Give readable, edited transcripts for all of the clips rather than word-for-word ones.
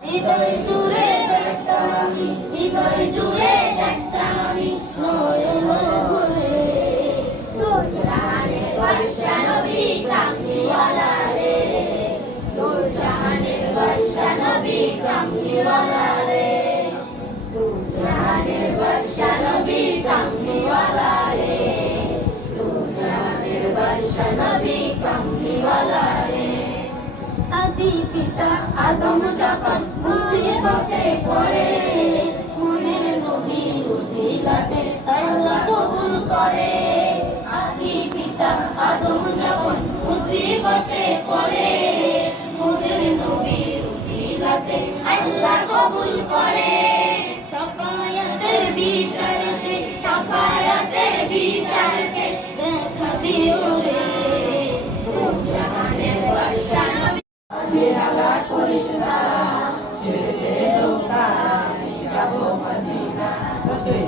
হৃদয় জুড়ে দেখতাম আমি, হৃদয় জুড়ে দেখতাম আমি নয়ন ভরে তোর জাহানের বর্ষা নবী কামলিওয়ালা রে, তোর জাহানের বর্ষা নবী কামলিওয়ালা রে, তোর জাহানের বর্ষা নবী কামলিওয়ালা রে, তোর জাহানের বর্ষা নবী কামলিওয়ালা রে। আদি পিতা আদম যখন মুসিবতে পড়ে, মনের নবী উসিলাতে আল্লাহ কবুল করে। আদি পিতা আদম যখন মুসিবতে পড়ে, মনের নবী উসিলাতে আল্লাহ কবুল করে। সাফায়াতের বিচারতে, সাফায়াতের বিচারতে দেখা দিও রে, তোর জাহানের বর্ষা হালা করিস না, ছেড়ে দে নৌকা, আমি যাবো মদিনা,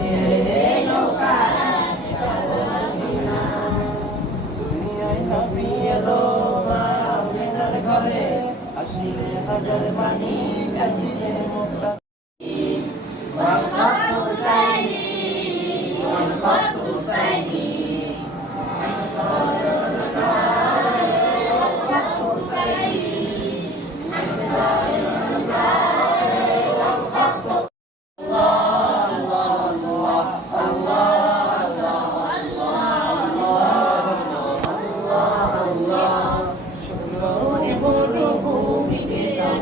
ছেড়ে দে নৌকা, আমি যাবো মদিনা। দুনিয়ায় নবী এলো আমিনার ঘরে, আসিলে হাজার মানি কাঁদিলে মুক্তা। ওয়াল্লাহ হুসাইনি, ওয়াল্লাহ হুসাইনি,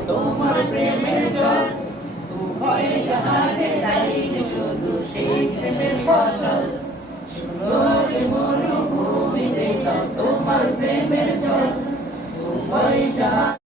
তোমার প্রেমের জল, উভয় জাহানে চাই শুধু সেই প্রেমের ফসল। সুন্দর মরুভূমিতে তোমার প্রেমের জল, উভয় জাহানে